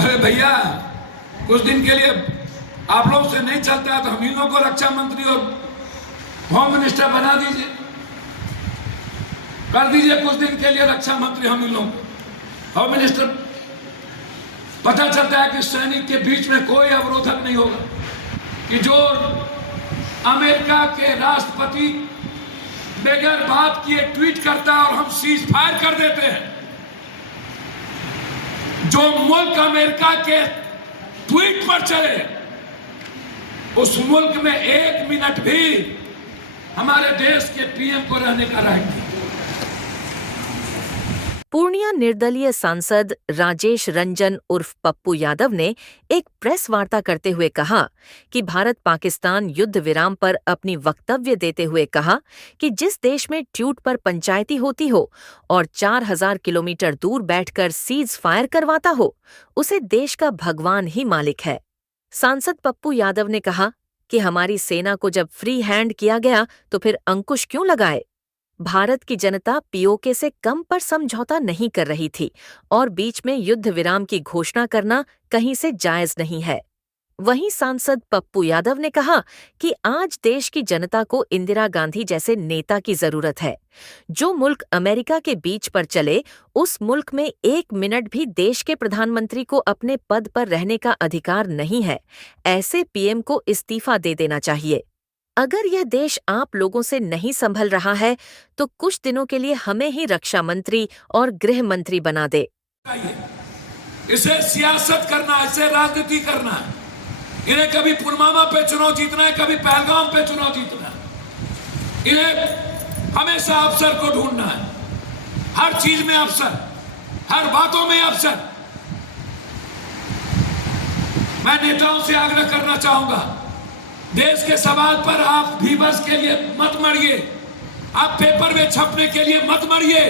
अरे भैया, कुछ दिन के लिए आप लोग से नहीं चलता है तो हम इन लोगों को रक्षा मंत्री और होम मिनिस्टर बना दीजिए, कर दीजिए कुछ दिन के लिए रक्षा मंत्री हम इन लोगों को होम मिनिस्टर। पता चलता है कि सैनिक के बीच में कोई अवरोधक नहीं होगा कि जो अमेरिका के राष्ट्रपति बगैर बात किए ट्वीट करता है और हम सीज फायर कर देते हैं। जो मुल्क अमेरिका के ट्वीट पर चले उस मुल्क में 1 मिनट भी हमारे देश के पीएम को रहने का राइट नहीं। पूर्णिया निर्दलीय सांसद राजेश रंजन उर्फ पप्पू यादव ने एक प्रेस वार्ता करते हुए कहा कि भारत पाकिस्तान युद्ध विराम पर अपनी वक्तव्य देते हुए कहा कि जिस देश में ट्वीट पर पंचायती होती हो और 4000 किलोमीटर दूर बैठकर सीज फायर करवाता हो, उसे देश का भगवान ही मालिक है। सांसद पप्पू यादव ने कहा कि हमारी सेना को जब फ्री हैंड किया गया तो फिर अंकुश क्यों लगाए। भारत की जनता पीओके से कम पर समझौता नहीं कर रही थी और बीच में युद्ध विराम की घोषणा करना कहीं से जायज नहीं है। वहीं सांसद पप्पू यादव ने कहा कि आज देश की जनता को इंदिरा गांधी जैसे नेता की जरूरत है। जो मुल्क अमेरिका के बीच पर चले उस मुल्क में 1 मिनट भी देश के प्रधानमंत्री को अपने पद पर रहने का अधिकार नहीं है। ऐसे पीएम को इस्तीफा दे देना चाहिए। अगर यह देश आप लोगों से नहीं संभल रहा है तो कुछ दिनों के लिए हमें ही रक्षा मंत्री और गृह मंत्री बना दे। इसे सियासत करना है, इसे राजनीति करना है। इन्हें कभी पुलवामा पे चुनाव जीतना है, कभी पहलगाम पे चुनाव जीतना है। इन्हें हमेशा अफसर को ढूंढना है, हर चीज में अफसर, हर बातों में अफसर। मैं नेताओं से आग्रह करना चाहूंगा, देश के सवाल पर आप भी बस के लिए मत मरिए, आप पेपर में छपने के लिए मत मरिए।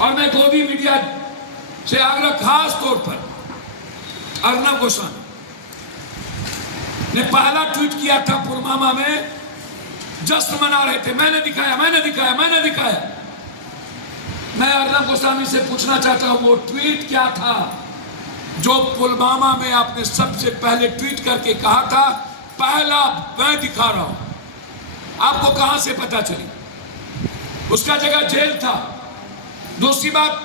और मैं गोदी मीडिया से आग्रह खास तौर पर अर्नब गोस्वामी ने पहला ट्वीट किया था पुलवामा में, जश्न मना रहे थे, मैंने दिखाया। मैं अर्नब गोस्वामी से पूछना चाहता हूं वो ट्वीट क्या था जो पुलवामा में आपने सबसे पहले ट्वीट करके कहा था पहला मैं दिखा रहा हूं। आपको कहां से पता चली? उसका जगह जेल था। दूसरी बात,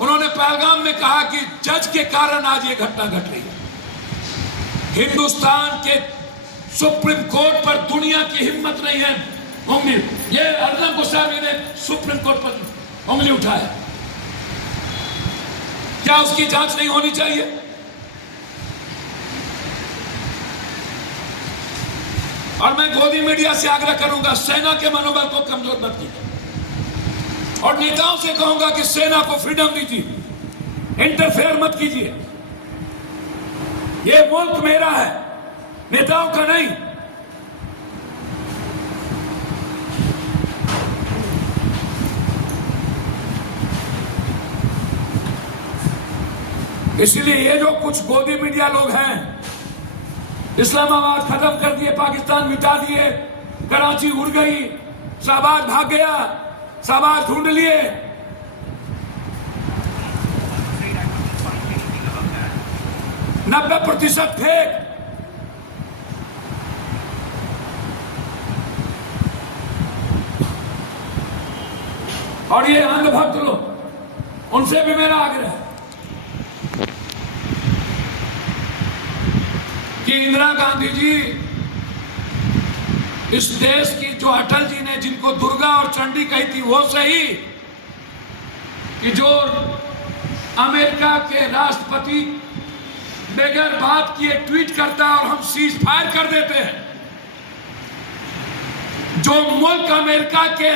उन्होंने पहलगाम में कहा कि जज के कारण आज ये घटना घट रही है। हिंदुस्तान के सुप्रीम कोर्ट पर दुनिया की हिम्मत नहीं है उंगली, ये अर्नब गोस्वामी ने सुप्रीम कोर्ट पर उंगली उठाया। क्या उसकी जांच नहीं होनी चाहिए? और मैं गोदी मीडिया से आग्रह करूंगा, सेना के मनोबल को कमजोर मत कीजिए और नेताओं से कहूंगा कि सेना को फ्रीडम दीजिए, इंटरफेयर मत कीजिए। ये मुल्क मेरा है, नेताओं का नहीं। इसलिए ये जो कुछ गोदी मीडिया लोग हैं, इस्लामाबाद खत्म कर दिए, पाकिस्तान मिटा दिए, कराची उड़ गई, शाहबाज भाग गया, शाहबाज ढूंढ लिए। नब्बे प्रतिशत फेक। और ये अंधभक्त लोग, उनसे भी मेरा आग्रह है कि इंदिरा गांधी जी इस देश की, जो अटल जी ने जिनको दुर्गा और चंडी कही थी, वो सही कि जो अमेरिका के राष्ट्रपति बगैर बात किए ट्वीट करता है और हम सीज फायर कर देते हैं। जो मुल्क अमेरिका के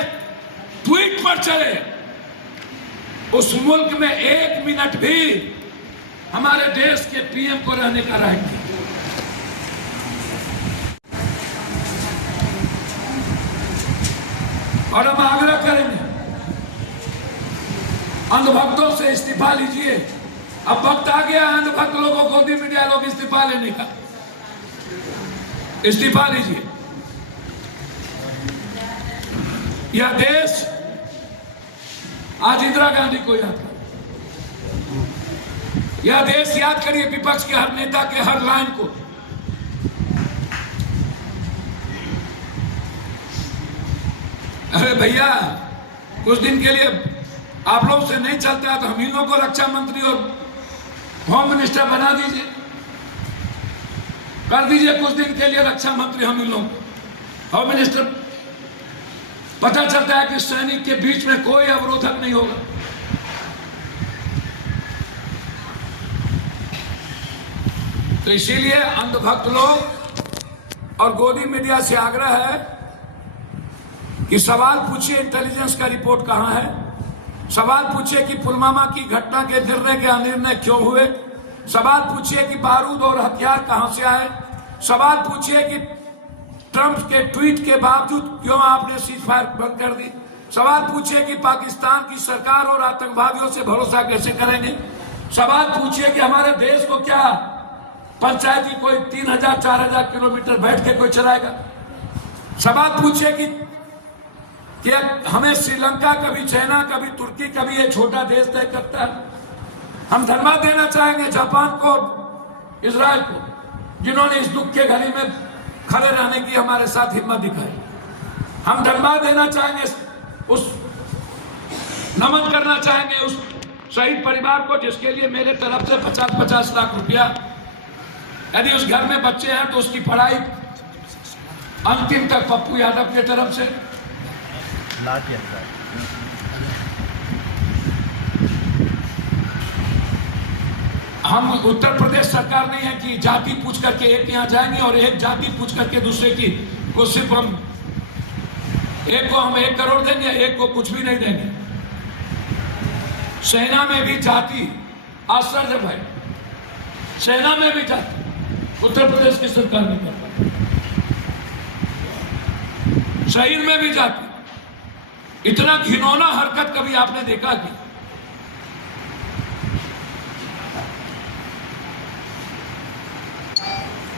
ट्वीट पर चले उस मुल्क में 1 मिनट भी हमारे देश के पीएम को रहने का राइट नहीं। और हम आग्रह करेंगे, अंधभक्तों से इस्तीफा लीजिए। अब वक्त आ गया अंधभक्त लोगों को, गोदी मीडिया लोग इस्तीफा लेने का। इस्तीफा लीजिए। यह देश आज इंदिरा गांधी को याद कर, यह देश याद करिए विपक्ष के हर नेता के हर लाइन को। अरे भैया, कुछ दिन के लिए आप लोग से नहीं चलता है तो हम इन लोगों को रक्षा मंत्री और होम मिनिस्टर बना दीजिए, कर दीजिए कुछ दिन के लिए रक्षा मंत्री हम इन लोगों को, होम मिनिस्टर। पता चलता है कि सैनिक के बीच में कोई अवरोधक नहीं होगा। तो इसीलिए अंधभक्त लोग और गोदी मीडिया से आग्रह है कि सवाल पूछिए इंटेलिजेंस का रिपोर्ट कहां है, सवाल पूछिए कि पुलवामा की घटना के गिरने के अनिर्णय क्यों हुए, सवाल पूछिए कि बारूद और हथियार कहां से आए, सवाल पूछिए कि ट्रंप के ट्वीट के बावजूद क्यों आपने सीजफायर बंद कर दी, सवाल पूछिए कि पाकिस्तान की सरकार और आतंकवादियों से भरोसा कैसे करेंगे, सवाल पूछिए कि हमारे देश को क्या पंचायती कोई 3000-4000 किलोमीटर बैठ के कोई चलाएगा, सवाल पूछिए कि हमें श्रीलंका कभी चाइना कभी तुर्की कभी ये छोटा देश तय करता है। हम धन्यवाद देना चाहेंगे जापान को, इजराइल को, जिन्होंने इस दुख के घड़ी में खड़े रहने की हमारे साथ हिम्मत दिखाई। हम धन्यवाद देना चाहेंगे, उस नमन करना चाहेंगे उस शहीद परिवार को जिसके लिए मेरे तरफ से 50-50 लाख रुपया, यदि उस घर में बच्चे हैं तो उसकी पढ़ाई अंतिम तक पप्पू यादव की तरफ से। हम उत्तर प्रदेश सरकार नहीं है कि जाति पूछ करके एक यहाँ जाएंगे और एक जाति पूछ करके दूसरे की को सिर्फ हम एक को हम 1 करोड़ देंगे, एक को कुछ भी नहीं देंगे। सेना में भी जाति, आश्चर्य भाई, सेना में भी जाति उत्तर प्रदेश की सरकार नहीं कर पाती, शहीद में भी जाति। इतना घिनौना हरकत कभी आपने देखा कि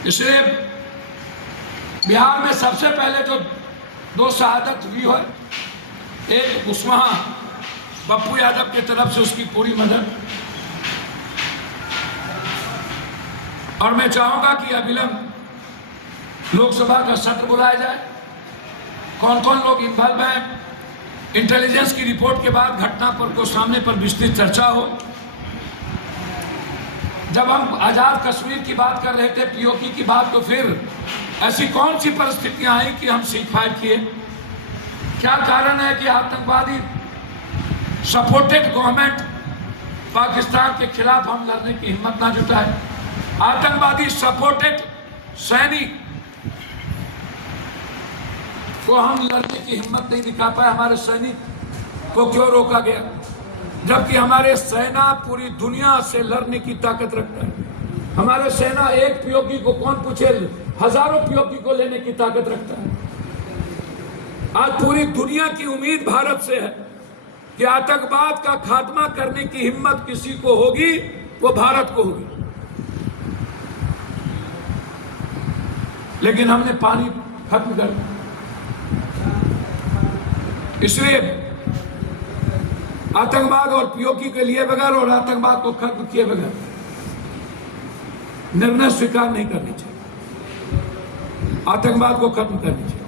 इसलिए बिहार में सबसे पहले जो 2 शहादत हुई है, एक उसमें पप्पू यादव की तरफ से उसकी पूरी मदद, और मैं चाहूंगा कि अविलंब लोकसभा का सत्र बुलाया जाए। कौन कौन लोग इन्वॉल्व हैं, इंटेलिजेंस की रिपोर्ट के बाद घटना पर को सामने पर विस्तृत चर्चा हो। जब हम आजाद कश्मीर की बात कर रहे थे, पीओके की बात, तो फिर ऐसी कौन सी परिस्थितियां आई कि हम सीजफायर किए? क्या कारण है कि आतंकवादी सपोर्टेड गवर्नमेंट पाकिस्तान के खिलाफ हम लड़ने की हिम्मत ना जुटाए? आतंकवादी सपोर्टेड सैनिक को हम लड़ने की हिम्मत नहीं दिखा पाए, हमारे सैनिक को क्यों रोका गया? जबकि हमारे सेना पूरी दुनिया से लड़ने की ताकत रखता है। हमारे सेना एक पीओके को कौन पूछे, हजारों पीओके को लेने की ताकत रखता है। आज पूरी दुनिया की उम्मीद भारत से है कि आतंकवाद का खात्मा करने की हिम्मत किसी को होगी, वो भारत को होगी। लेकिन हमने पानी खत्म कर दिया। इसलिए आतंकवाद और पीओके के लिए बगैर और आतंकवाद को खत्म किए बगैर निर्णय स्वीकार नहीं करनी चाहिए। आतंकवाद को खत्म करनी चाहिए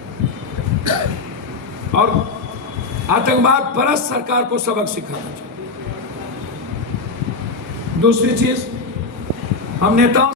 और आतंकवाद परस्त सरकार को सबक सिखाना चाहिए। दूसरी चीज, हम नेताओं